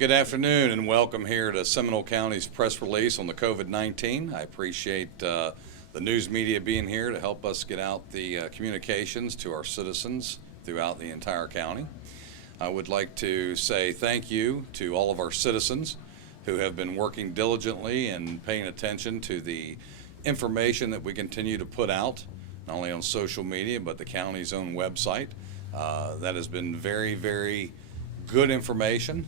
Good afternoon and welcome here to Seminole County's press release on the COVID-19. I appreciate the news media being here to help us get out the communications to our citizens throughout the entire county. I would like to say thank you to all of our citizens who have been working diligently and paying attention to the information that we continue to put out, not only on social media, but the county's own website. That has been very good information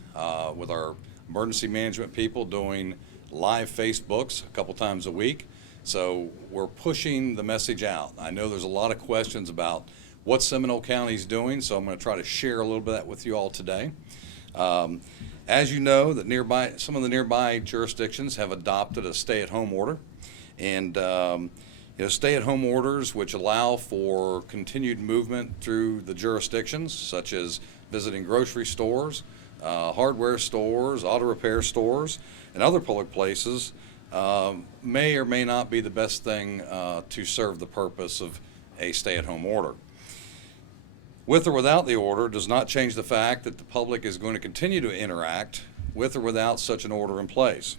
with our emergency management people doing live Facebooks a couple times a week. So we're pushing the message out. I know there's a lot of questions about what Seminole County is doing, so I'm going to try to share a little bit of that with you all today. As you know, that some of the nearby jurisdictions have adopted a stay-at-home order, and stay-at-home orders which allow for continued movement through the jurisdictions, such as visiting grocery stores, hardware stores, auto repair stores, and other public places, may or may not be the best thing to serve the purpose of a stay-at-home order. With or without the order does not change the fact that the public is going to continue to interact with or without such an order in place.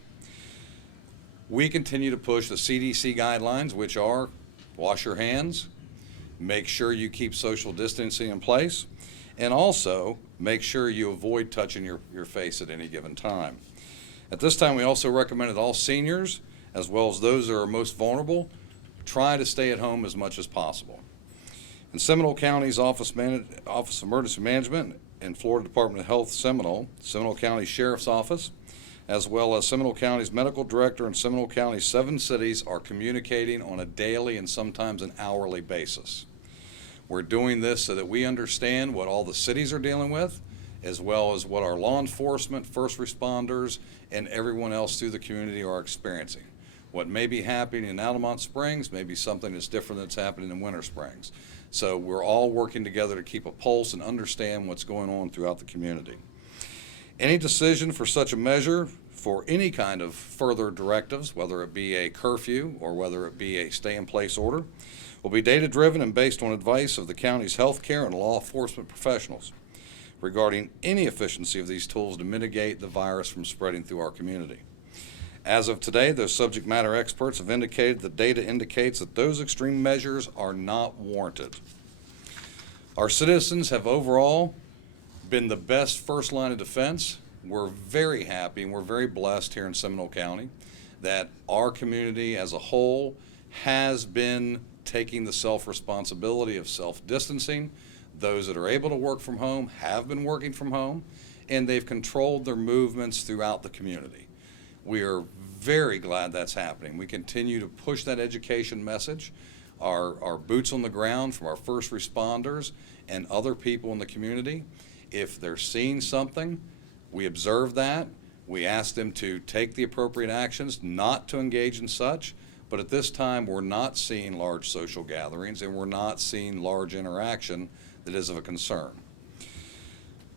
We continue to push the CDC guidelines, which are wash your hands, make sure you keep social distancing in place, and also make sure you avoid touching your face at any given time. At this time, we also recommend that all seniors, as well as those that are most vulnerable, try to stay at home as much as possible. In Seminole County's Office of Emergency Management and Florida Department of Health Seminole County Sheriff's Office, as well as Seminole County's Medical Director and Seminole County's 7 cities are communicating on a daily and sometimes an hourly basis. We're doing this so that we understand what all the cities are dealing with, as well as what our law enforcement, first responders, and everyone else through the community are experiencing. What may be happening in Altamont Springs may be something that's different that's happening in Winter Springs. So we're all working together to keep a pulse and understand what's going on throughout the community. Any decision for such a measure, for any kind of further directives, whether it be a curfew or whether it be a stay-in-place order, will be data-driven and based on advice of the county's health care and law enforcement professionals regarding any efficiency of these tools to mitigate the virus from spreading through our community. As of today, those subject matter experts have indicated that data indicates that those extreme measures are not warranted. Our citizens have overall been the best first line of defense. We're very happy and we're very blessed here in Seminole County that our community as a whole has been taking the self-responsibility of self-distancing. Those that are able to work from home have been working from home, and they've controlled their movements throughout the community. We are very glad that's happening. We continue to push that education message. Our boots on the ground from our first responders and other people in the community, if they're seeing something, we observe that. We ask them to take the appropriate actions, not to engage in such. But at this time, we're not seeing large social gatherings and we're not seeing large interaction that is of a concern.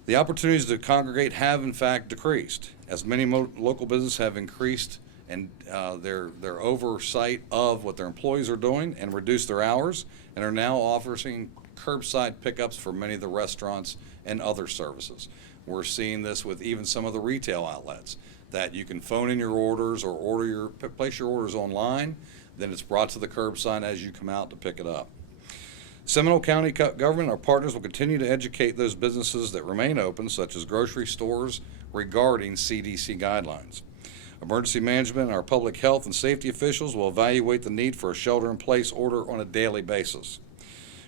The opportunities to congregate have in fact decreased, as many local businesses have increased and their oversight of what their employees are doing and reduced their hours, and are now offering curbside pickups for many of the restaurants and other services. We're seeing this with even some of the retail outlets, that you can phone in your orders or place your orders online, then it's brought to the curbside as you come out to pick it up. Seminole County government, our partners, will continue to educate those businesses that remain open, such as grocery stores, regarding CDC guidelines. Emergency management and our public health and safety officials will evaluate the need for a shelter-in-place order on a daily basis.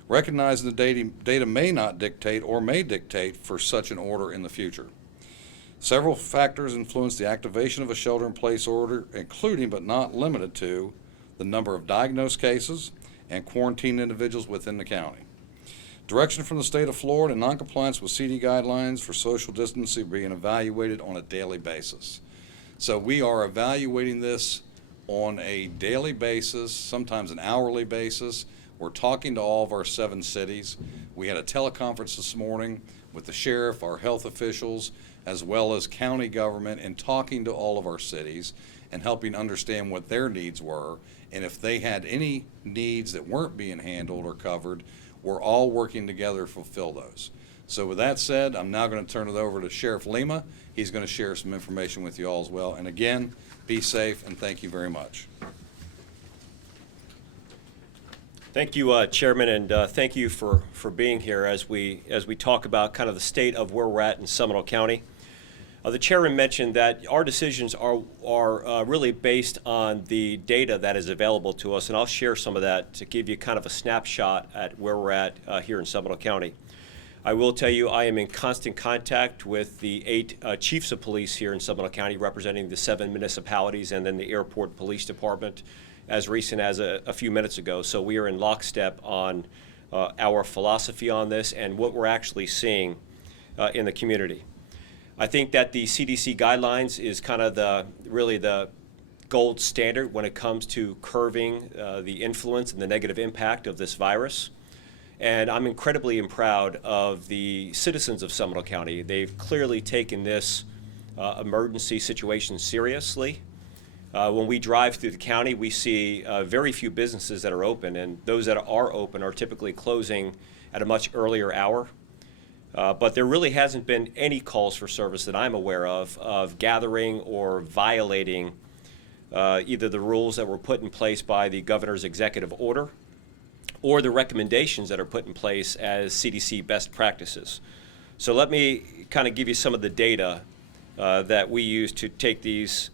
Recognizing the data may not dictate or may dictate for such an order in the future. Several factors influence the activation of a shelter-in-place order, including but not limited to the number of diagnosed cases and quarantined individuals within the county. Direction from the state of Florida and noncompliance with CD guidelines for social distancing being evaluated on a daily basis. So we are evaluating this on a daily basis, sometimes an hourly basis. We're talking to all of our 7 cities. We had a teleconference this morning with the sheriff, our health officials, as well as county government, and talking to all of our cities and helping understand what their needs were, and if they had any needs that weren't being handled or covered, we're all working together to fulfill those. So with that said, I'm now going to turn it over to Sheriff Lemma. He's going to share some information with you all as well. And again, be safe and thank you very much. Thank you, Chairman, and thank you for being here as we talk about kind of the state of where we're at in Seminole County. The Chairman mentioned that our decisions are really based on the data that is available to us, and I'll share some of that to give you kind of a snapshot at where we're at here in Seminole County. I will tell you I am in constant contact with the 8 chiefs of police here in Seminole County, representing the 7 municipalities and then the airport police department as recent as a few minutes ago. So we are in lockstep on our philosophy on this and what we're actually seeing in the community. I think that the CDC guidelines is kind of really the gold standard when it comes to curbing the influence and the negative impact of this virus. And I'm incredibly proud of the citizens of Seminole County. They've clearly taken this emergency situation seriously. When we drive through the county, we see very few businesses that are open, and those that are open are typically closing at a much earlier hour. But there really hasn't been any calls for service that I'm aware of gathering or violating either the rules that were put in place by the governor's executive order or the recommendations that are put in place as CDC best practices. So let me kind of give you some of the data that we use to take these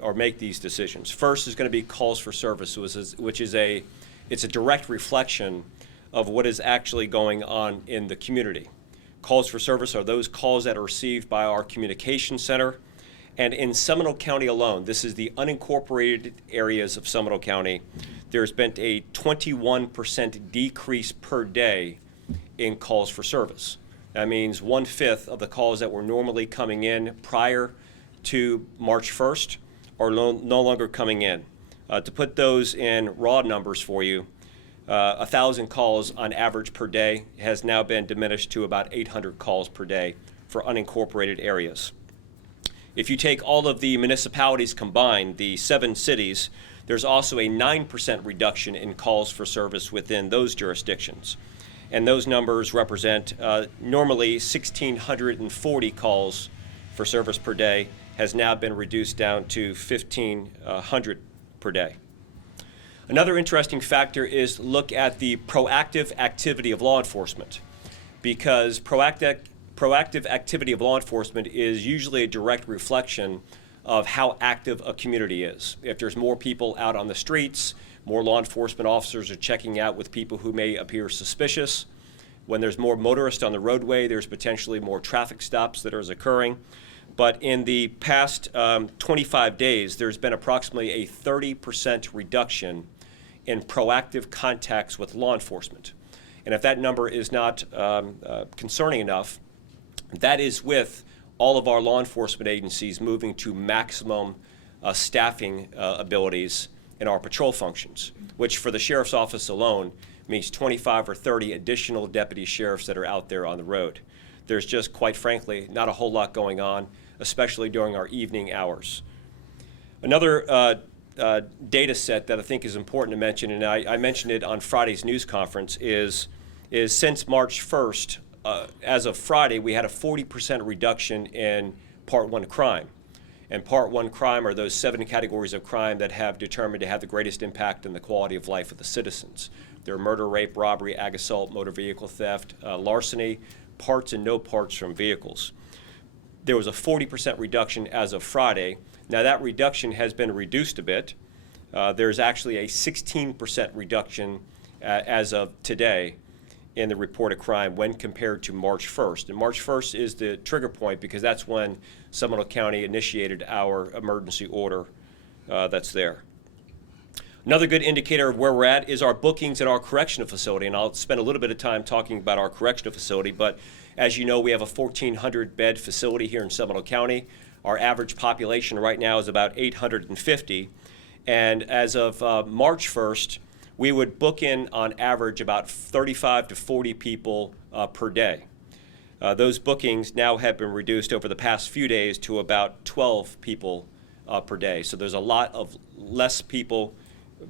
or make these decisions. First is going to be calls for service, which is a direct reflection of what is actually going on in the community. Calls for service are those calls that are received by our communication center. And in Seminole County alone, this is the unincorporated areas of Seminole County, there's been a 21% decrease per day in calls for service. That means 1/5 of the calls that were normally coming in prior to March 1st are no longer coming in. To put those in raw numbers for you, 1,000 calls on average per day has now been diminished to about 800 calls per day for unincorporated areas. If you take all of the municipalities combined, the 7 cities, there's also a 9% reduction in calls for service within those jurisdictions. And those numbers represent normally 1,640 calls for service per day has now been reduced down to 1,500 per day. Another interesting factor is look at the proactive activity of law enforcement, because proactive activity of law enforcement is usually a direct reflection of how active a community is. If there's more people out on the streets, more law enforcement officers are checking out with people who may appear suspicious. When there's more motorists on the roadway, there's potentially more traffic stops that are occurring. But in the past 25 days, there's been approximately a 30% reduction in proactive contacts with law enforcement. And if that number is not concerning enough, that is with all of our law enforcement agencies moving to maximum staffing abilities in our patrol functions, which for the sheriff's office alone means 25 or 30 additional deputy sheriffs that are out there on the road. There's just, quite frankly, not a whole lot going on, especially during our evening hours. Another data set that I think is important to mention, and I mentioned it on Friday's news conference, is since March 1st, as of Friday, we had a 40% reduction in Part 1 crime. And Part 1 crime are those 7 categories of crime that have determined to have the greatest impact on the quality of life of the citizens. They're murder, rape, robbery, ag assault, motor vehicle theft, larceny, parts and no parts from vehicles. There was a 40% reduction as of Friday. Now that reduction has been reduced a bit. There's actually a 16% reduction as of today in the reported crime when compared to March 1st. And March 1st is the trigger point because that's when Seminole County initiated our emergency order that's there. Another good indicator of where we're at is our bookings at our correctional facility, and I'll spend a little bit of time talking about our correctional facility, but as you know, we have a 1,400 bed facility here in Seminole County. Our average population right now is about 850, and as of March 1st, we would book in on average about 35 to 40 people per day. Those bookings now have been reduced over the past few days to about 12 people per day. So there's a lot of less people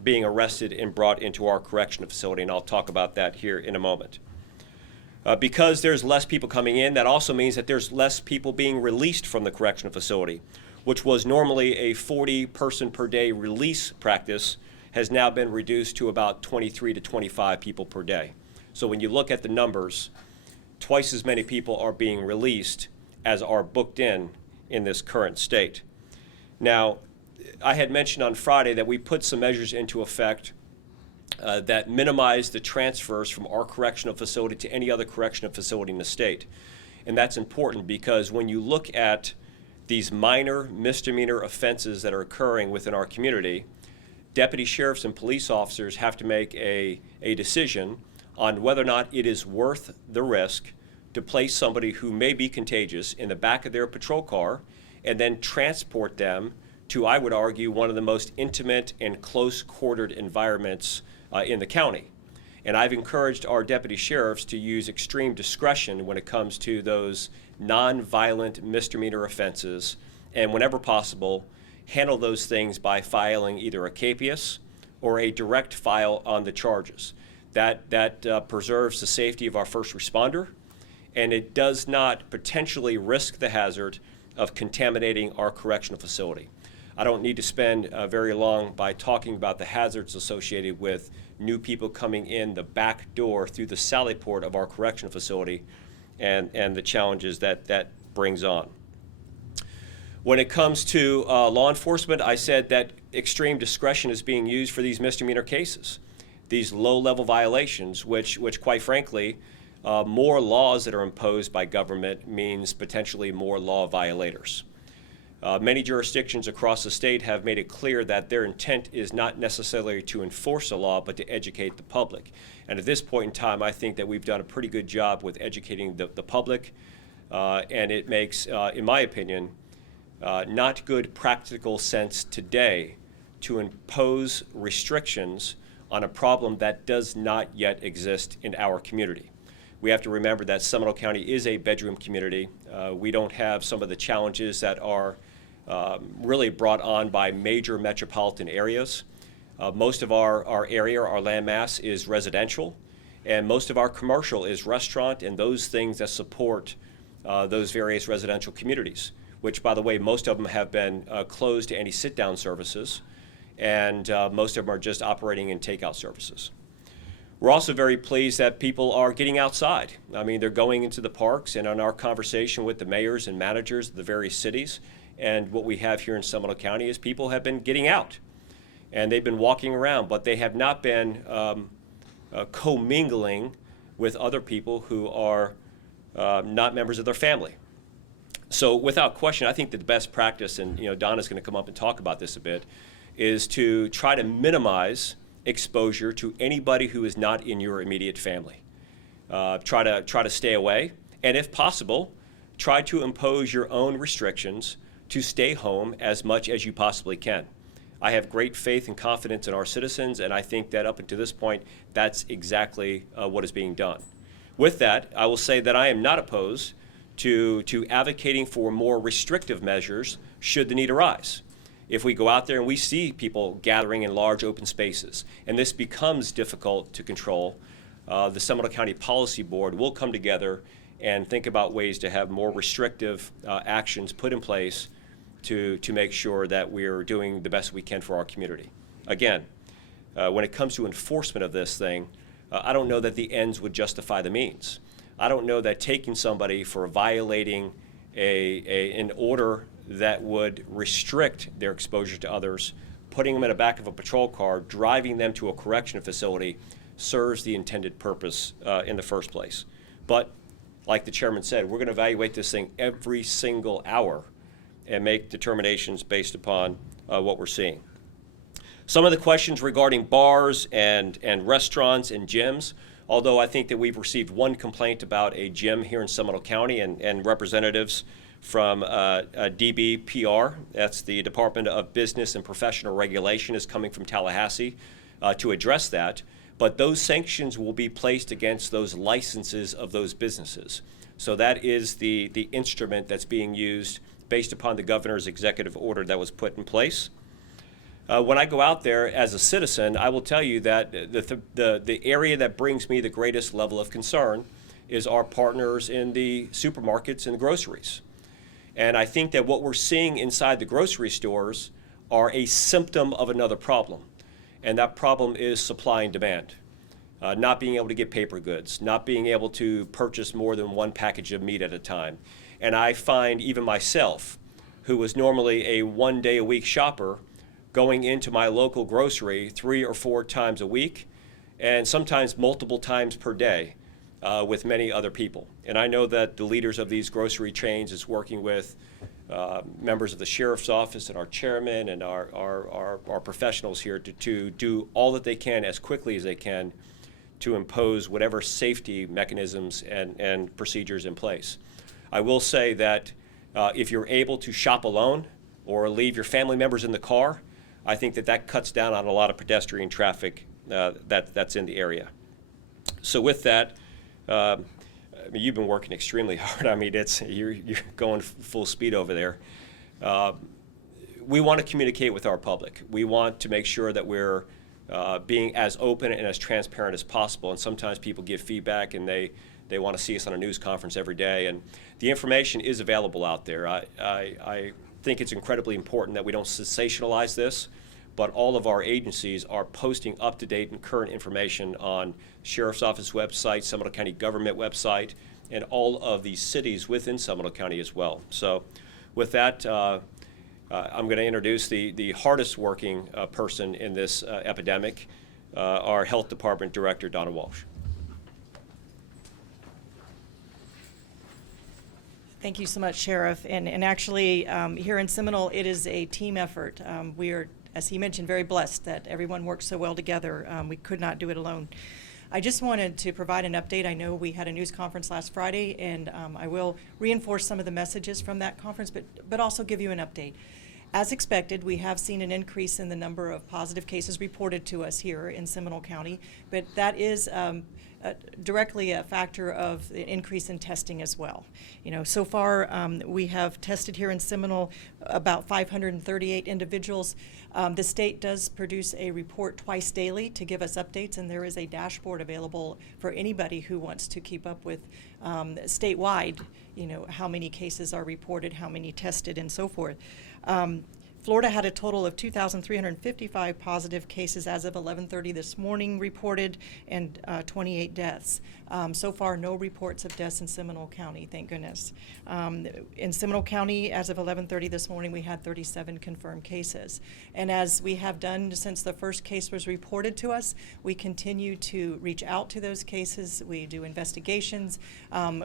being arrested and brought into our correctional facility, and I'll talk about that here in a moment. Because there's less people coming in, that also means that there's less people being released from the correctional facility, which was normally a 40-person per day release practice, has now been reduced to about 23 to 25 people per day. So when you look at the numbers, twice as many people are being released as are booked in this current state. Now, I had mentioned on Friday that we put some measures into effect that minimize the transfers from our correctional facility to any other correctional facility in the state. And that's important because when you look at these minor misdemeanor offenses that are occurring within our community, deputy sheriffs and police officers have to make a decision on whether or not it is worth the risk to place somebody who may be contagious in the back of their patrol car and then transport them to, I would argue, one of the most intimate and close-quartered environments in the county. And I've encouraged our deputy sheriffs to use extreme discretion when it comes to those non-violent misdemeanor offenses, and whenever possible, handle those things by filing either a capias or a direct file on the charges. That preserves the safety of our first responder, and it does not potentially risk the hazard of contaminating our correctional facility. I don't need to spend very long by talking about the hazards associated with new people coming in the back door through the sally port of our correctional facility and the challenges that brings on. When it comes to law enforcement, I said that extreme discretion is being used for these misdemeanor cases, these low-level violations, which quite frankly, more laws that are imposed by government means potentially more law violators. Many jurisdictions across the state have made it clear that their intent is not necessarily to enforce a law, but to educate the public. And at this point in time, I think that we've done a pretty good job with educating the public, and it makes, in my opinion, not good practical sense today to impose restrictions on a problem that does not yet exist in our community. We have to remember that Seminole County is a bedroom community. We don't have some of the challenges that are really brought on by major metropolitan areas. Most of our area, our land mass, is residential, and most of our commercial is restaurant and those things that support those various residential communities, which, by the way, most of them have been closed to any sit-down services, and most of them are just operating in takeout services. We're also very pleased that people are getting outside. I mean, they're going into the parks, and on our conversation with the mayors and managers of the various cities, and what we have here in Seminole County is people have been getting out, and they've been walking around, but they have not been commingling with other people who are not members of their family. So without question, I think that the best practice, and Donna's going to come up and talk about this a bit, is to try to minimize exposure to anybody who is not in your immediate family. Try to stay away, and if possible, try to impose your own restrictions to stay home as much as you possibly can. I have great faith and confidence in our citizens, and I think that up until this point, that's exactly what is being done. With that, I will say that I am not opposed to advocating for more restrictive measures should the need arise. If we go out there and we see people gathering in large open spaces, and this becomes difficult to control, the Seminole County Policy Board will come together and think about ways to have more restrictive actions put in place to make sure that we're doing the best we can for our community. Again, when it comes to enforcement of this thing, I don't know that the ends would justify the means. I don't know that taking somebody for violating an order that would restrict their exposure to others, putting them in the back of a patrol car, driving them to a correctional facility, serves the intended purpose in the first place. But like the chairman said, we're going to evaluate this thing every single hour and make determinations based upon what we're seeing. Some of the questions regarding bars and restaurants and gyms, although I think that we've received one complaint about a gym here in Seminole County, and representatives from DBPR, that's the Department of Business and Professional Regulation, is coming from Tallahassee to address that. But those sanctions will be placed against those licenses of those businesses. So that is the instrument that's being used based upon the governor's executive order that was put in place. When I go out there as a citizen, I will tell you that the area that brings me the greatest level of concern is our partners in the supermarkets and the groceries. And I think that what we're seeing inside the grocery stores are a symptom of another problem. And that problem is supply and demand. Not being able to get paper goods, not being able to purchase more than one package of meat at a time. And I find even myself, who was normally a one-day-a-week shopper, going into my local grocery 3 or 4 times a week, and sometimes multiple times per day with many other people. And I know that the leaders of these grocery chains is working with members of the sheriff's office and our chairman and our professionals here to do all that they can as quickly as they can to impose whatever safety mechanisms and procedures in place. I will say that if you're able to shop alone or leave your family members in the car, I think that cuts down on a lot of pedestrian traffic that's in the area. So with that, I mean, you've been working extremely hard. I mean, you're going full speed over there. We want to communicate with our public. We want to make sure that we're being as open and as transparent as possible. And sometimes people give feedback and they want to see us on a news conference every day. And the information is available out there. I think it's incredibly important that we don't sensationalize this, but all of our agencies are posting up-to-date and current information on Sheriff's Office website, Seminole County government website, and all of the cities within Seminole County as well. So with that, I'm going to introduce the hardest working person in this epidemic, our Health Department Director, Donna Walsh. Thank you so much, Sheriff. And actually, here in Seminole, it is a team effort. We are, as he mentioned, very blessed that everyone works so well together. We could not do it alone. I just wanted to provide an update. I know we had a news conference last Friday, and I will reinforce some of the messages from that conference, but also give you an update. As expected, we have seen an increase in the number of positive cases reported to us here in Seminole County, but that is directly a factor of the increase in testing as well. You know, so far we have tested here in Seminole about 538 individuals. The state does produce a report twice daily to give us updates, and there is a dashboard available for anybody who wants to keep up with statewide, you know, how many cases are reported, how many tested, and so forth. Florida had a total of 2,355 positive cases as of 11:30 this morning reported, and 28 deaths. So far, no reports of deaths in Seminole County, thank goodness. In Seminole County, as of 11:30 this morning, we had 37 confirmed cases. And as we have done since the first case was reported to us, we continue to reach out to those cases. We do investigations.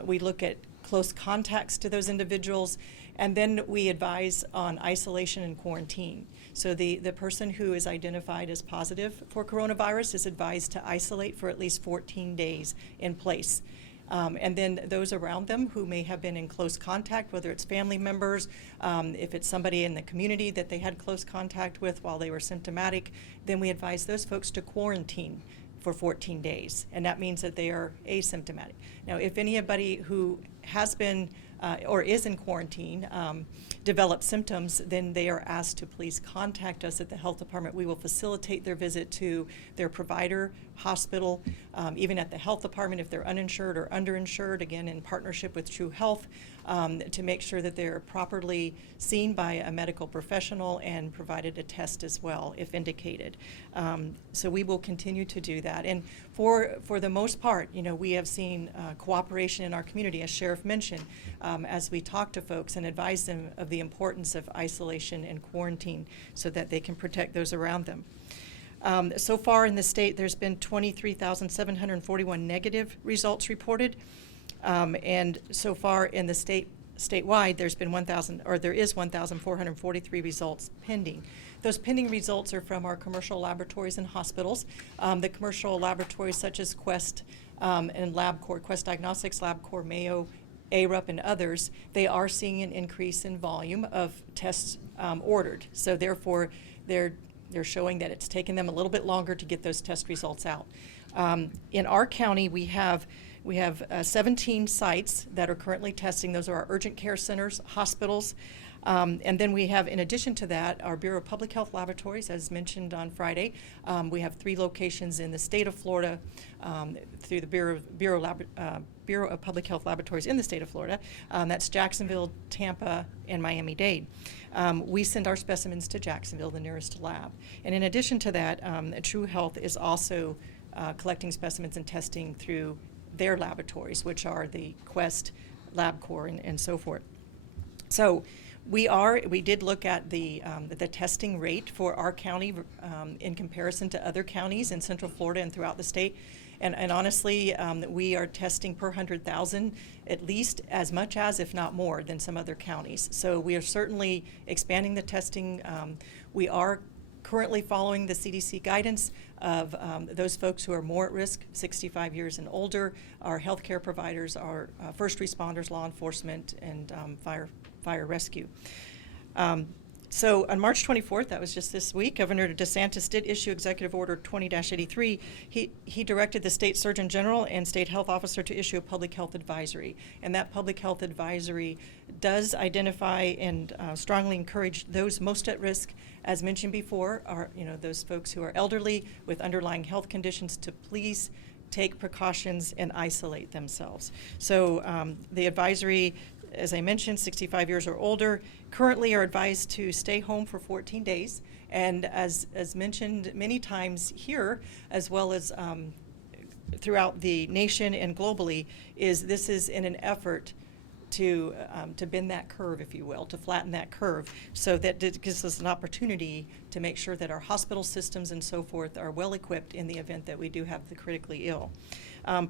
We look at close contacts to those individuals, and then we advise on isolation and quarantine. So the person who is identified as positive for coronavirus is advised to isolate for at least 14 days in place. And then those around them who may have been in close contact, whether it's family members, if it's somebody in the community that they had close contact with while they were symptomatic, then we advise those folks to quarantine for 14 days, and that means that they are asymptomatic. Now, if anybody who has been or is in quarantine develops symptoms, then they are asked to please contact us at the health department. We will facilitate their visit to their provider, hospital, even at the health department if they're uninsured or underinsured, again in partnership with True Health, to make sure that they're properly seen by a medical professional and provided a test as well if indicated. So we will continue to do that. And for the most part, you know, we have seen cooperation in our community, as Sheriff mentioned, as we talk to folks and advise them of the importance of isolation and quarantine so that they can protect those around them. So far in the state, there's been 23,741 negative results reported. And so far in the statewide, there's been 1,443 results pending. Those pending results are from our commercial laboratories and hospitals. The commercial laboratories such as Quest and LabCorp, Quest Diagnostics, LabCorp, Mayo, ARUP, and others, they are seeing an increase in volume of tests ordered. So therefore, they're showing that it's taken them a little bit longer to get those test results out. In our county, we have We have 17 sites that are currently testing. Those are our urgent care centers, hospitals. And then we have, in addition to that, our Bureau of Public Health Laboratories, as mentioned on Friday. We have 3 locations in the state of Florida through the Bureau of Public Health Laboratories in the state of Florida. That's Jacksonville, Tampa, and Miami-Dade. We send our specimens to Jacksonville, the nearest lab. And in addition to that, True Health is also collecting specimens and testing through their laboratories, which are the Quest, LabCorp, and so forth. So we did look at the testing rate for our county in comparison to other counties in Central Florida and throughout the state. And honestly, we are testing per 100,000 at least as much as, if not more, than some other counties. So we are certainly expanding the testing. We are currently following the CDC guidance of those folks who are more at risk, 65 years and older, our healthcare providers, our first responders, law enforcement, and fire rescue. So on March 24th, that was just this week, Governor DeSantis did issue Executive Order 20-83. He directed the state surgeon general and state health officer to issue a public health advisory. And that public health advisory does identify and strongly encourage those most at risk, as mentioned before, are those folks who are elderly with underlying health conditions to please take precautions and isolate themselves. So the advisory, as I mentioned, 65 years or older, currently are advised to stay home for 14 days. And as mentioned many times here, as well as throughout the nation and globally, this is in an effort to bend that curve, if you will, to flatten that curve. So that gives us an opportunity to make sure that our hospital systems and so forth are well equipped in the event that we do have the critically ill.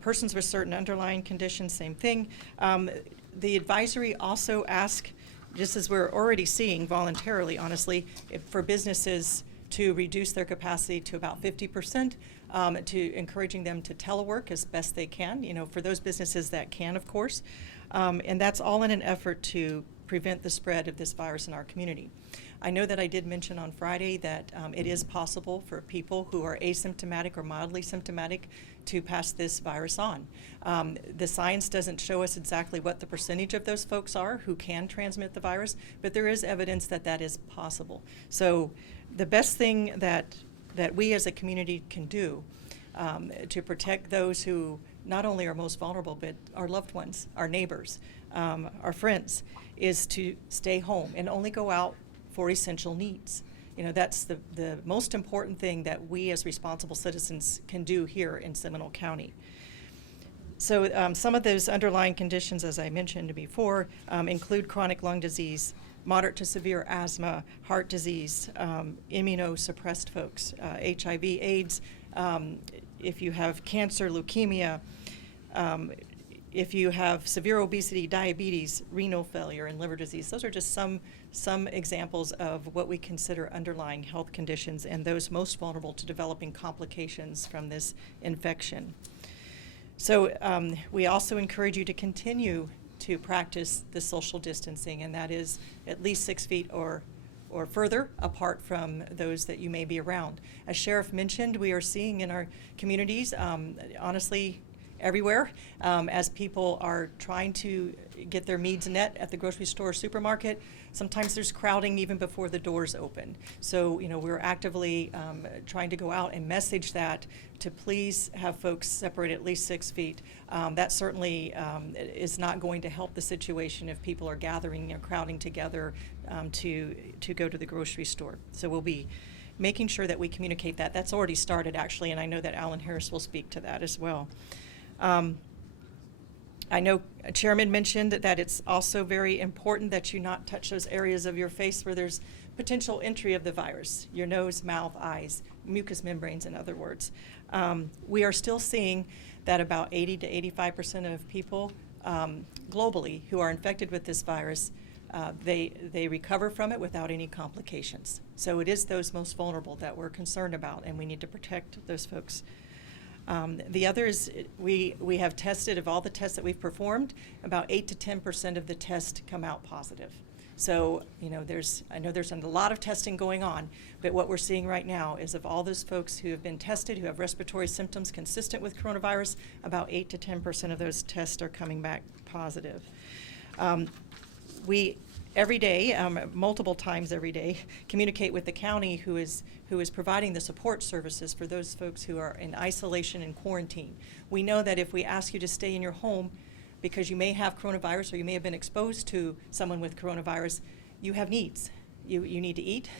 Persons with certain underlying conditions, same thing. The advisory also asks, just as we're already seeing voluntarily, honestly, for businesses to reduce their capacity to about 50%, to encouraging them to telework as best they can, for those businesses that can, of course. And that's all in an effort to prevent the spread of this virus in our community. I know that I did mention on Friday that it is possible for people who are asymptomatic or mildly symptomatic to pass this virus on. The science doesn't show us exactly what the percentage of those folks are who can transmit the virus, but there is evidence that that is possible. So the best thing that we as a community can do to protect those who not only are most vulnerable, but our loved ones, our neighbors, our friends, is to stay home and only go out for essential needs. That's the most important thing that we as responsible citizens can do here in Seminole County. So some of those underlying conditions, as I mentioned before, include chronic lung disease, moderate to severe asthma, heart disease, immunosuppressed folks, HIV, AIDS, if you have cancer, leukemia, if you have severe obesity, diabetes, renal failure, and liver disease. Those are just some examples of what we consider underlying health conditions and those most vulnerable to developing complications from this infection. So we also encourage you to continue to practice the social distancing, and that is at least 6 feet or further apart from those that you may be around. As Sheriff mentioned, we are seeing in our communities, honestly, everywhere, as people are trying to get their needs met at the grocery store or supermarket. Sometimes there's crowding even before the doors open. So, we're actively trying to go out and message that to please have folks separate at least 6 feet. That certainly is not going to help the situation if people are gathering or crowding together to go to the grocery store. So we'll be making sure that we communicate that. That's already started, actually, and I know that Alan Harris will speak to that as well. I know Chairman mentioned that it's also very important that you not touch those areas of your face where there's potential entry of the virus, your nose, mouth, eyes, mucous membranes, in other words. We are still seeing that about 80 to 85% of people globally who are infected with this virus, they recover from it without any complications. So it is those most vulnerable that we're concerned about, and we need to protect those folks. The other is we have tested, of all the tests that we've performed, about 8 to 10% of the tests come out positive. So, you know, I know there's a lot of testing going on, but what we're seeing right now is of all those folks who have been tested, who have respiratory symptoms consistent with coronavirus, about 8 to 10% of those tests are coming back positive. We, every day, multiple times every day, communicate with the county who is providing the support services for those folks who are in isolation and quarantine. We know that if we ask you to stay in your home because you may have coronavirus or you may have been exposed to someone with coronavirus, you have needs. You need to eat,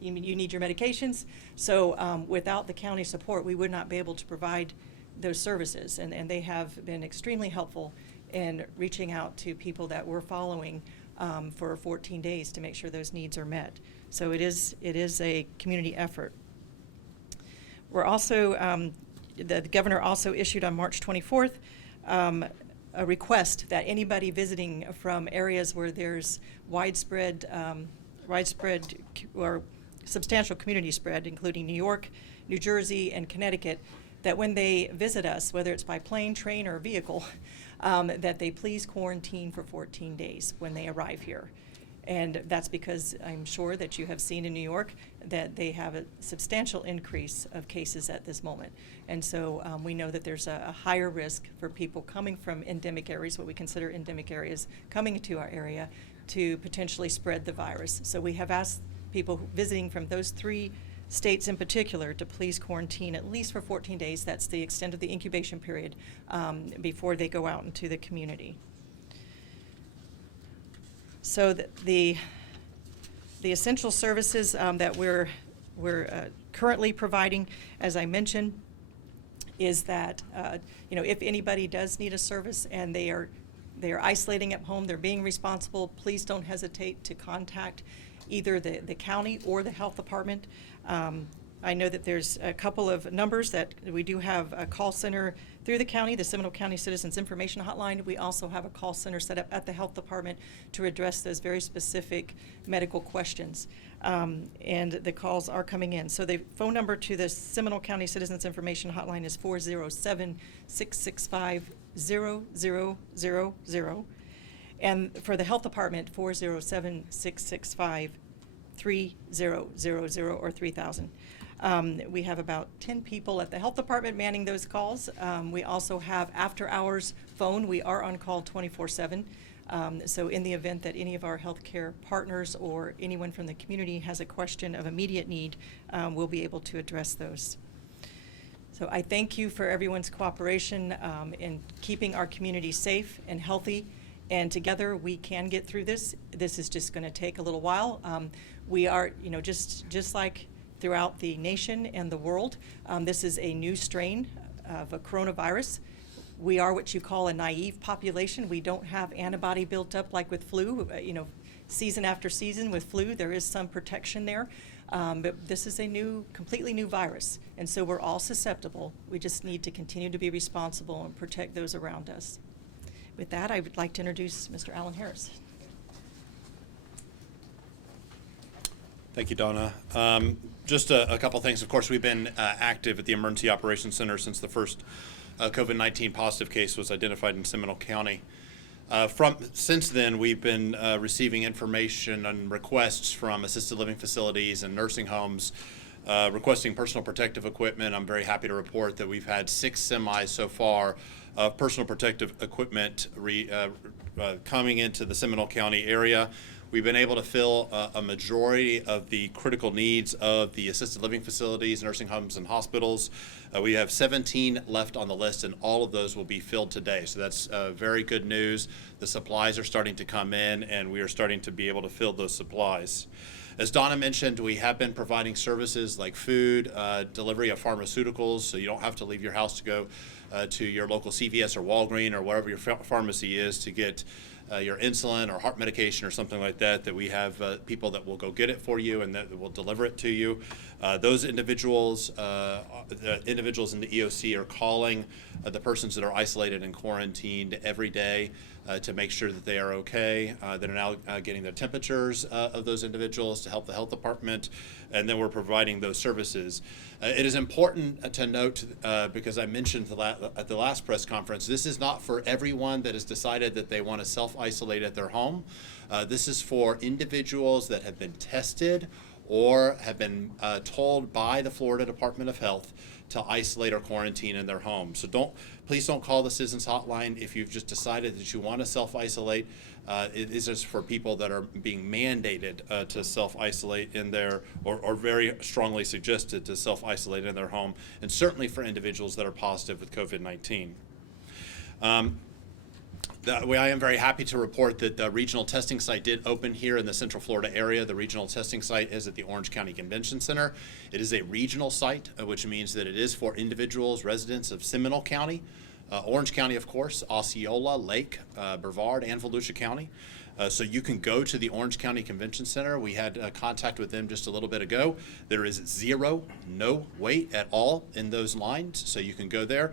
you need your medications. So without the county support, we would not be able to provide those services. And they have been extremely helpful in reaching out to people that we're following for 14 days to make sure those needs are met. So it is a community effort. We're also, the governor also issued on March 24th a request that anybody visiting from areas where there's widespread or substantial community spread, including New York, New Jersey, and Connecticut, that when they visit us, whether it's by plane, train, or vehicle, that they please quarantine for 14 days when they arrive here. And that's because I'm sure that you have seen in New York that they have a substantial increase of cases at this moment. And so we know that there's a higher risk for people coming from endemic areas, what we consider endemic areas, coming to our area to potentially spread the virus. So we have asked people visiting from those 3 states in particular to please quarantine at least for 14 days. That's the extent of the incubation period before they go out into the community. So the essential services that we're currently providing, as I mentioned, is that if anybody does need a service and they are isolating at home, they're being responsible, please don't hesitate to contact either the county or the health department. I know that there's a couple of numbers that we do have a call center through the county, the Seminole County Citizens Information Hotline. We also have a call center set up at the health department to address those very specific medical questions. And the calls are coming in. So the phone number to the Seminole County Citizens Information Hotline is 407-665-0000. And for the health department, 407-665-3000 or 3000. We have about 10 people at the health department manning those calls. We also have after hours phone. We are on call 24/7. So in the event that any of our healthcare partners or anyone from the community has a question of immediate need, we'll be able to address those. So I thank you for everyone's cooperation in keeping our community safe and healthy. And together we can get through this. This is just going to take a little while. We are, just like throughout the nation and the world, this is a new strain of a coronavirus. We are what you call a naive population. We don't have antibody built up like with flu. Season after season with flu, there is some protection there. But this is a completely new virus. And so we're all susceptible. We just need to continue to be responsible and protect those around us. With that, I would like to introduce Mr. Alan Harris. Thank you, Donna. Just a couple things. Of course, we've been active at the Emergency Operations Center since the first COVID-19 positive case was identified in Seminole County. Since then, we've been receiving information and requests from assisted living facilities and nursing homes requesting personal protective equipment. I'm very happy to report that we've had 6 semis so far of personal protective equipment coming into the Seminole County area. We've been able to fill a majority of the critical needs of the assisted living facilities, nursing homes, and hospitals. We have 17 left on the list, and all of those will be filled today. So that's very good news. The supplies are starting to come in, and we are starting to be able to fill those supplies. As Donna mentioned, we have been providing services like food, delivery of pharmaceuticals, so you don't have to leave your house to go to your local CVS or Walgreens or wherever your pharmacy is to get your insulin or heart medication or something like that, that we have people that will go get it for you and that will deliver it to you. Those individuals, the individuals in the EOC are calling the persons that are isolated and quarantined every day to make sure that they are okay. They're now getting the temperatures of those individuals to help the health department, and then we're providing those services. It is important to note, because I mentioned at the last press conference, this is not for everyone that has decided that they want to self-isolate at their home. This is for individuals that have been tested or have been told by the Florida Department of Health to isolate or quarantine in their home. So please don't call the Citizens Hotline if you've just decided that you want to self-isolate. It is just for people that are being mandated to self-isolate in their, or very strongly suggested to self-isolate in their home, and certainly for individuals that are positive with COVID-19. I am very happy to report that the regional testing site did open here in the Central Florida area. The regional testing site is at the Orange County Convention Center. It is a regional site, which means that it is for individuals, residents of Seminole County, Orange County, of course, Osceola, Lake, Brevard, and Volusia County. So you can go to the Orange County Convention Center. We had contact with them just a little bit ago. There is no wait at all in those lines, so you can go there.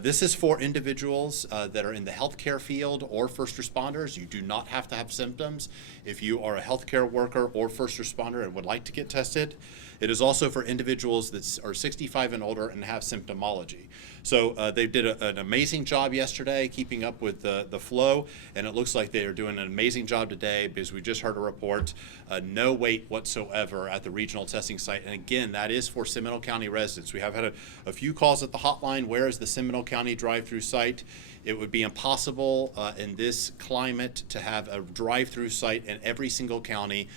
This is for individuals that are in the healthcare field or first responders. You do not have to have symptoms if you are a healthcare worker or first responder and would like to get tested. It is also for individuals that are 65 and older and have symptomology. So they did an amazing job yesterday keeping up with the flow, and it looks like they are doing an amazing job today, because we just heard a report, no wait whatsoever at the regional testing site. And again, that is for Seminole County residents. We have had a few calls at the hotline, where is the Seminole County drive-through site? It would be impossible in this climate to have a drive-through site in every single county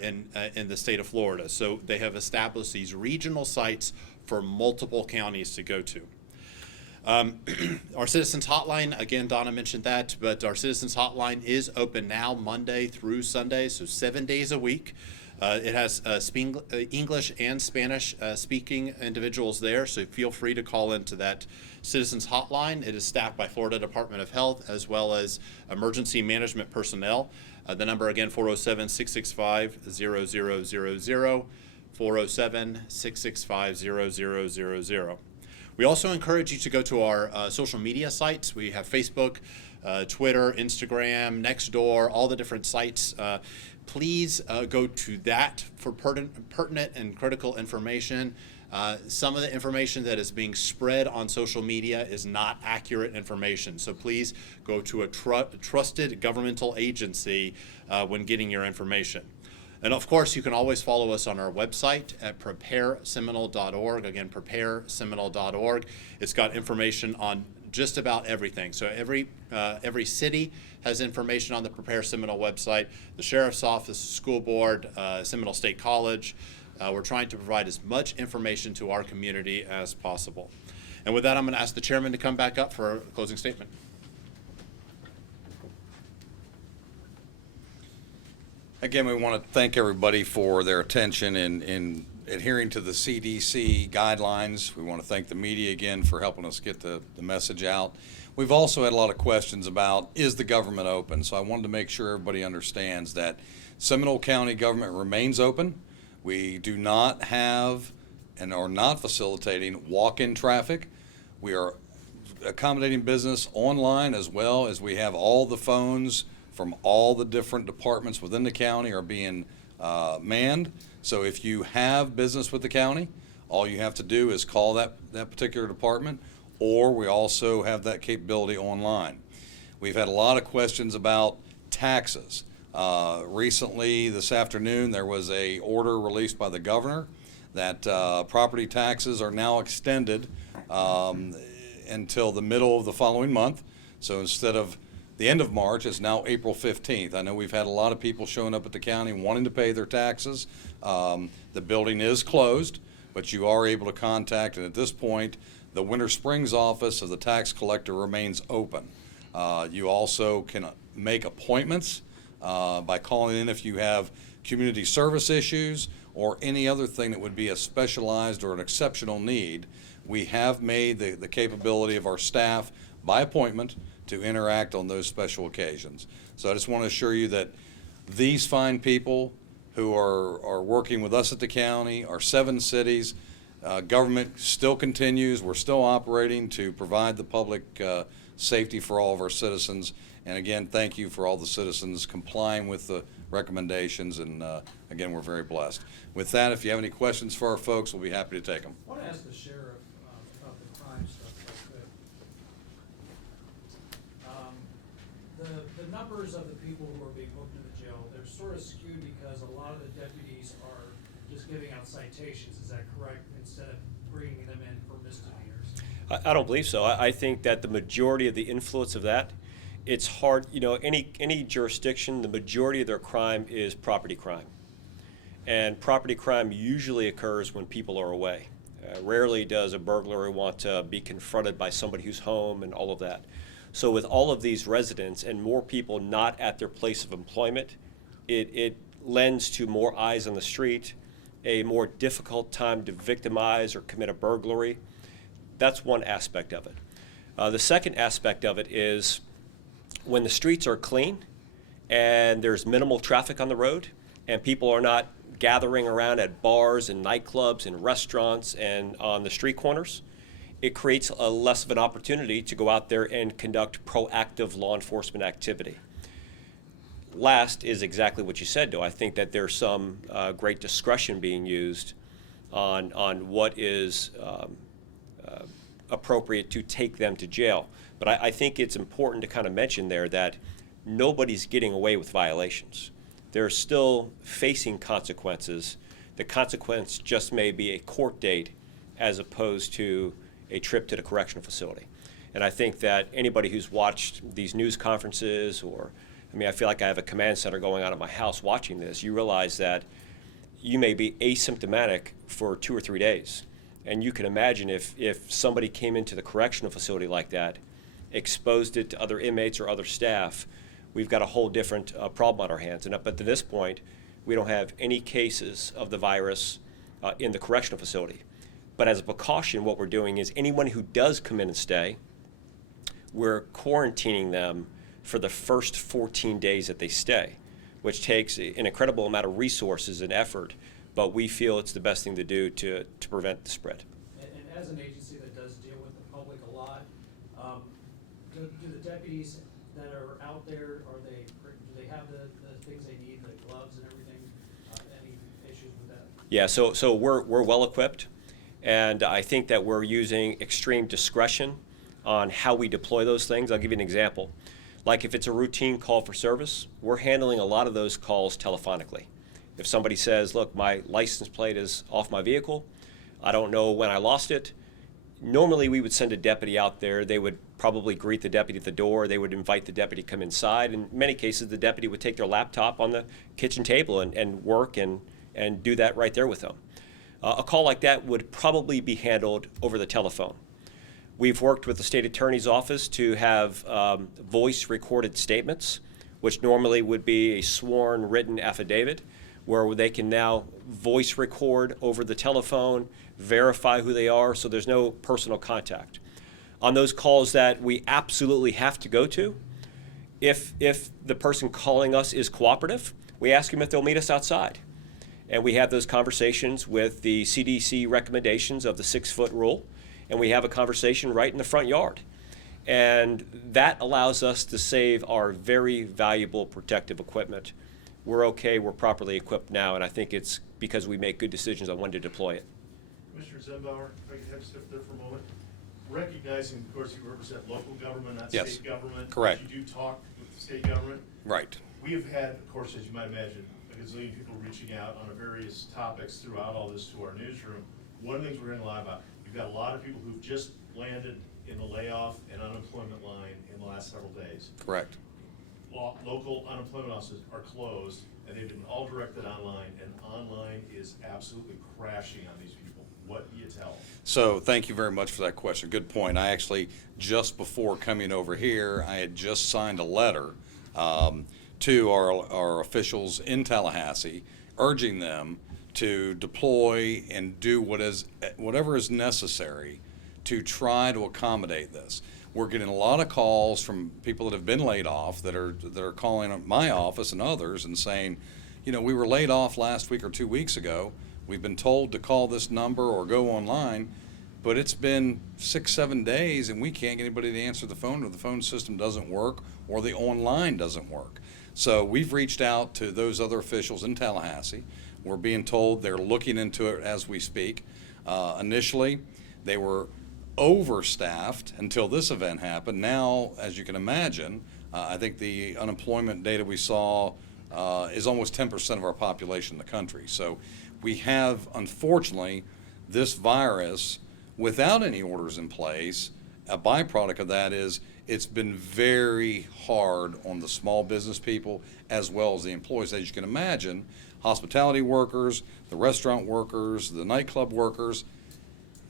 in the state of Florida. So they have established these regional sites for multiple counties to go to. Our Citizens Hotline, again, Donna mentioned that, but our Citizens Hotline is open now Monday through Sunday, so 7 days a week. It has English and Spanish speaking individuals there, so feel free to call into that Citizens Hotline. It is staffed by Florida Department of Health as well as emergency management personnel. The number again, 407-665-0000, 407-665-0000. We also encourage you to go to our social media sites. We have Facebook, Twitter, Instagram, Nextdoor, all the different sites. Please go to that for pertinent and critical information. Some of the information that is being spread on social media is not accurate information. So please go to a trusted governmental agency when getting your information. And of course, you can always follow us on our website at prepareseminole.org. Again, prepareseminole.org. It's got information on just about everything. So every city has information on the Prepare Seminole website. The Sheriff's Office, School Board, Seminole State College. We're trying to provide as much information to our community as possible. And with that, I'm going to ask the chairman to come back up for a closing statement. Again, we want to thank everybody for their attention in adhering to the CDC guidelines. We want to thank the media again for helping us get the message out. We've also had a lot of questions about, is the government open? So I wanted to make sure everybody understands that Seminole County government remains open. We do not have and are not facilitating walk-in traffic. We are accommodating business online, as well as we have all the phones from all the different departments within the county are being manned. So if you have business with the county, all you have to do is call that particular department, or we also have that capability online. We've had a lot of questions about taxes. Recently, this afternoon, there was a order released by the governor that property taxes are now extended until the middle of the following month. So instead of the end of March, it's now April 15th. I know we've had a lot of people showing up at the county wanting to pay their taxes. The building is closed, but you are able to contact, and at this point, the Winter Springs office of the tax collector remains open. You also can make appointments by calling in if you have community service issues or any other thing that would be a specialized or an exceptional need. We have made the capability of our staff by appointment to interact on those special occasions. So I just want to assure you that these fine people who are working with us at the county, our 7 cities. Government still continues. We're still operating to provide the public safety for all of our citizens. And again, thank you for all the citizens complying with the recommendations. And again, we're very blessed. With that, if you have any questions for our folks, we'll be happy to take them. I want to ask the sheriff about the crime stuff real quick. The numbers of the people who are being booked into jail, they're sort of skewed because a lot of the deputies are just giving out citations, is that correct, instead of bringing them in for misdemeanors? I don't believe so. I think that the majority of the influence of that, it's hard, any jurisdiction, the majority of their crime is property crime. And property crime usually occurs when people are away. Rarely does a burglar want to be confronted by somebody who's home and all of that. So with all of these residents and more people not at their place of employment, it lends to more eyes on the street, a more difficult time to victimize or commit a burglary. That's one aspect of it. The second aspect of it is when the streets are clean and there's minimal traffic on the road and people are not gathering around at bars and nightclubs and restaurants and on the street corners, it creates a less of an opportunity to go out there and conduct proactive law enforcement activity. Last is exactly what you said, though. I think that there's some great discretion being used on what is appropriate to take them to jail. But I think it's important to kind of mention there that nobody's getting away with violations. They're still facing consequences. The consequence just may be a court date as opposed to a trip to the correctional facility. And I think that anybody who's watched these news conferences I feel like I have a command center going on at my house watching this. You realize that you may be asymptomatic for 2 or 3 days. And you can imagine if somebody came into the correctional facility like that, exposed it to other inmates or other staff, we've got a whole different problem on our hands. And up to this point, we don't have any cases of the virus in the correctional facility. But as a precaution, what we're doing is anyone who does come in and stay, we're quarantining them for the first 14 days that they stay, which takes an incredible amount of resources and effort, but we feel it's the best thing to do to prevent the spread. And as an agency that does deal with the public a lot, do the deputies that are out there, do they have the things they need, the gloves and everything? Any issues with that? Yeah, so we're well equipped, and I think that we're using extreme discretion on how we deploy those things. I'll give you an example. Like if it's a routine call for service, we're handling a lot of those calls telephonically. If somebody says, look, my license plate is off my vehicle, I don't know when I lost it, normally we would send a deputy out there. They would probably greet the deputy at the door. They would invite the deputy to come inside. In many cases, the deputy would take their laptop on the kitchen table and work and do that right there with them. A call like that would probably be handled over the telephone. We've worked with the state attorney's office to have voice recorded statements, which normally would be a sworn written affidavit, where they can now voice record over the telephone, verify who they are, so there's no personal contact. On those calls that we absolutely have to go to, if the person calling us is cooperative, we ask them if they'll meet us outside. And we have those conversations with the CDC recommendations of the 6-foot rule, and we have a conversation right in the front yard. And that allows us to save our very valuable protective equipment. We're okay, we're properly equipped now, and I think it's because we make good decisions on when to deploy it. Commissioner Zembower, if I could have you step there for a moment. Recognizing, of course, you represent local government, not Yes. state government. Correct. You do talk with the state government. Right. We have had, of course, as you might imagine, a gazillion people reaching out on various topics throughout all this to our newsroom. One of the things we're hearing a lot about, you've got a lot of people who've just landed in the layoff and unemployment line in the last several days. Correct. Local unemployment offices are closed, and they've been all directed online, and online is absolutely crashing on these people. What do you tell them? So thank you very much for that question. Good point. I actually, just before coming over here, I had just signed a letter to our officials in Tallahassee, urging them to deploy and do whatever is necessary to try to accommodate this. We're getting a lot of calls from people that have been laid off that are calling my office and others and saying, you know, we were laid off last week or 2 weeks ago. We've been told to call this number or go online, but it's been 6, 7 days and we can't get anybody to answer the phone, or the phone system doesn't work, or the online doesn't work. So we've reached out to those other officials in Tallahassee. We're being told they're looking into it as we speak. Initially, they were overstaffed until this event happened. Now, as you can imagine, I think the unemployment data we saw is almost 10% of our population in the country. So we have, unfortunately, this virus without any orders in place. A byproduct of that is it's been very hard on the small business people as well as the employees. As you can imagine, hospitality workers, the restaurant workers, the nightclub workers,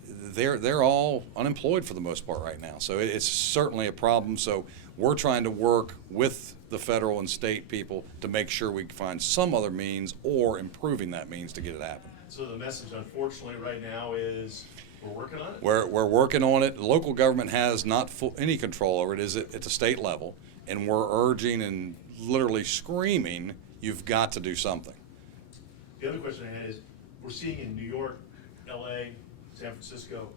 they're all unemployed for the most part right now. So it's certainly a problem. So we're trying to work with the federal and state people to make sure we can find some other means or improving that means to get it happening. So the message, unfortunately, right now is we're working on it. We're working on it. The local government has not any control over it. Is at the state level, and we're urging and literally screaming, you've got to do something. The other question I had is, we're seeing in New York, LA, San Francisco,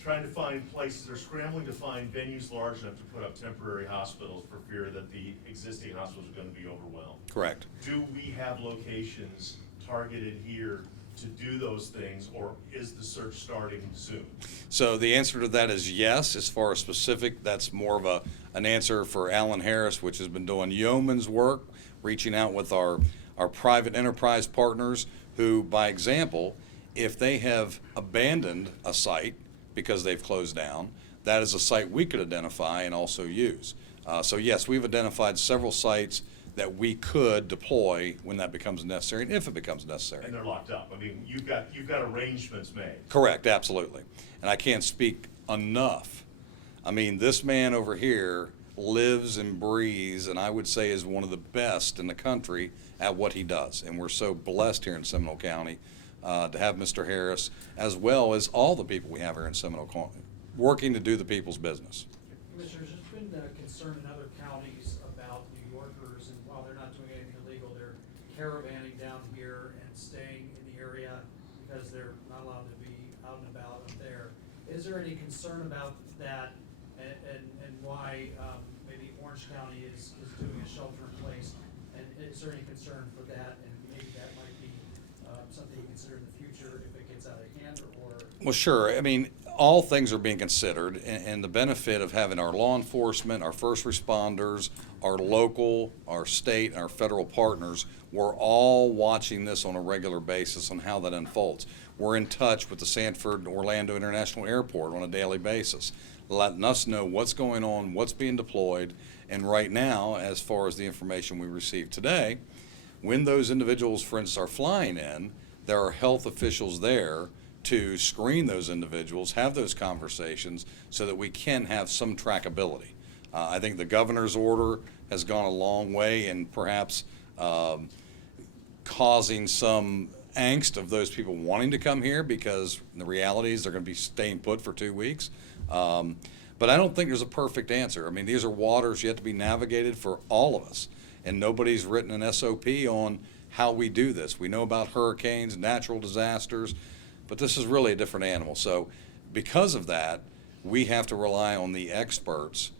trying to find places, they're scrambling to find venues large enough to put up temporary hospitals for fear that the existing hospitals are going to be overwhelmed. Correct. Do we have locations targeted here to do those things, or is the search starting soon? So the answer to that is yes. As far as specific, that's more of an answer for Alan Harris, which has been doing yeoman's work, reaching out with our private enterprise partners who, by example, if they have abandoned a site because they've closed down, that is a site we could identify and also use. So yes, we've identified several sites that we could deploy when that becomes necessary and if it becomes necessary. And they're locked up. I mean, you've got arrangements made. Correct, absolutely. And I can't speak enough. I mean, this man over here lives and breathes, and I would say is one of the best in the country at what he does. And we're so blessed here in Seminole County to have Mr. Harris, as well as all the people we have here in Seminole County, working to do the people's business. Commissioners, there's been concern in other counties about New Yorkers, and while they're not doing anything illegal, they're caravanning down here and staying in the area because they're not allowed to be out and about up there. Is there any concern about that, and why maybe Orange County is doing a shelter in place? And is there any concern for that, and maybe that might be something you consider in the future if it gets out of hand, or? Well, sure. I mean, all things are being considered, and the benefit of having our law enforcement, our first responders, our local, our state, and our federal partners, we're all watching this on a regular basis on how that unfolds. We're in touch with the Sanford Orlando International Airport on a daily basis, letting us know what's going on, what's being deployed, and right now, as far as the information we received today, when those individuals, for instance, are flying in, there are health officials there to screen those individuals, have those conversations so that we can have some trackability. I think the governor's order has gone a long way in perhaps causing some angst of those people wanting to come here, because the reality is they're going to be staying put for 2 weeks. But I don't think there's a perfect answer. I mean, these are waters yet to be navigated for all of us, and nobody's written an SOP on how we do this. We know about hurricanes, natural disasters, but this is really a different animal. So because of that, we have to rely on the experts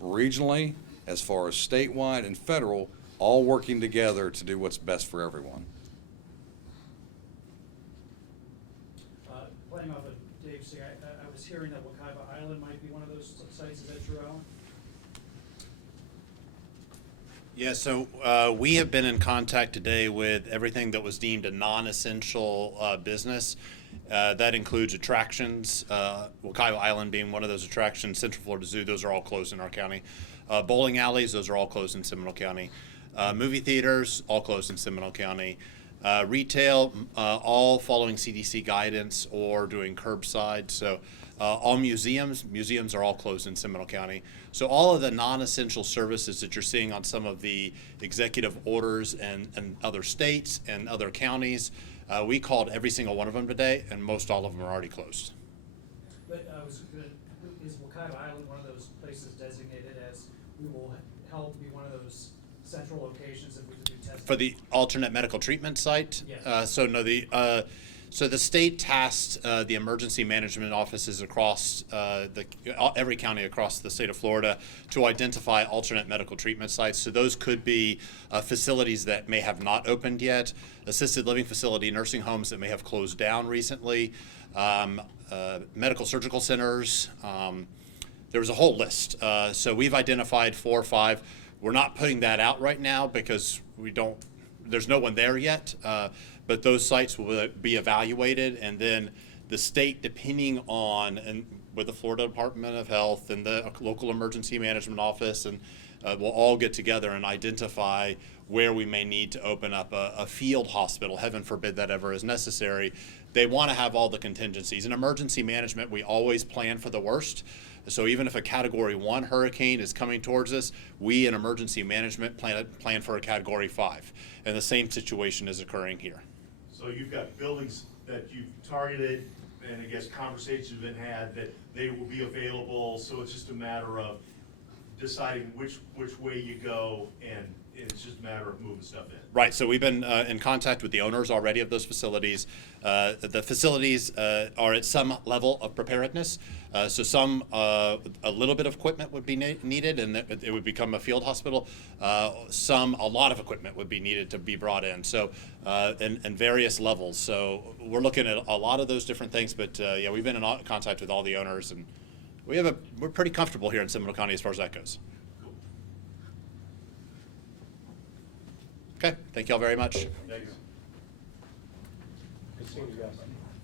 regionally, as far as statewide and federal, all working together to do what's best for everyone. Playing off of Dave's thing, I was hearing that Wakaiba Island might be one of those sites. Is that true, Alan? Yeah, so we have been in contact today with everything that was deemed a non-essential business. That includes attractions, Wakaiba Island being one of those attractions, Central Florida Zoo, those are all closed in our county. Bowling alleys, those are all closed in Seminole County. Movie theaters, all closed in Seminole County. Retail, all following CDC guidance or doing curbside. So all museums are all closed in Seminole County. So all of the non-essential services that you're seeing on some of the executive orders and other states and other counties, we called every single one of them today, and most all of them are already closed. But is Wakaiba Island one of those places designated as we will help be one of those central locations if we do testing For the alternate medical treatment site? Yes. So the state tasked the emergency management offices across every county across the state of Florida to identify alternate medical treatment sites. So those could be facilities that may have not opened yet, assisted living facility, nursing homes that may have closed down recently, medical surgical centers. There was a whole list. So we've identified 4 or 5. We're not putting that out right now because there's no one there yet. But those sites will be evaluated, and then the state, depending on, and with the Florida Department of Health and the local emergency management office, and we'll all get together and identify where we may need to open up a field hospital. Heaven forbid that ever is necessary. They want to have all the contingencies. In emergency management, we always plan for the worst. So even if a Category 1 hurricane is coming towards us, we in emergency management plan for a Category 5. And the same situation is occurring here. So you've got buildings that you've targeted, and I guess conversations have been had that they will be available, so it's just a matter of deciding which way you go, and it's just a matter of moving stuff in. Right, so we've been in contact with the owners already of those facilities. The facilities are at some level of preparedness. So some, a little bit of equipment would be needed, and it would become a field hospital. Some, a lot of equipment would be needed to be brought in. So, in various levels. So we're looking at a lot of those different things, but yeah, we've been in contact with all the owners, and we're pretty comfortable here in Seminole County as far as that goes. Okay, thank you all very much. Thanks. Good seeing you guys.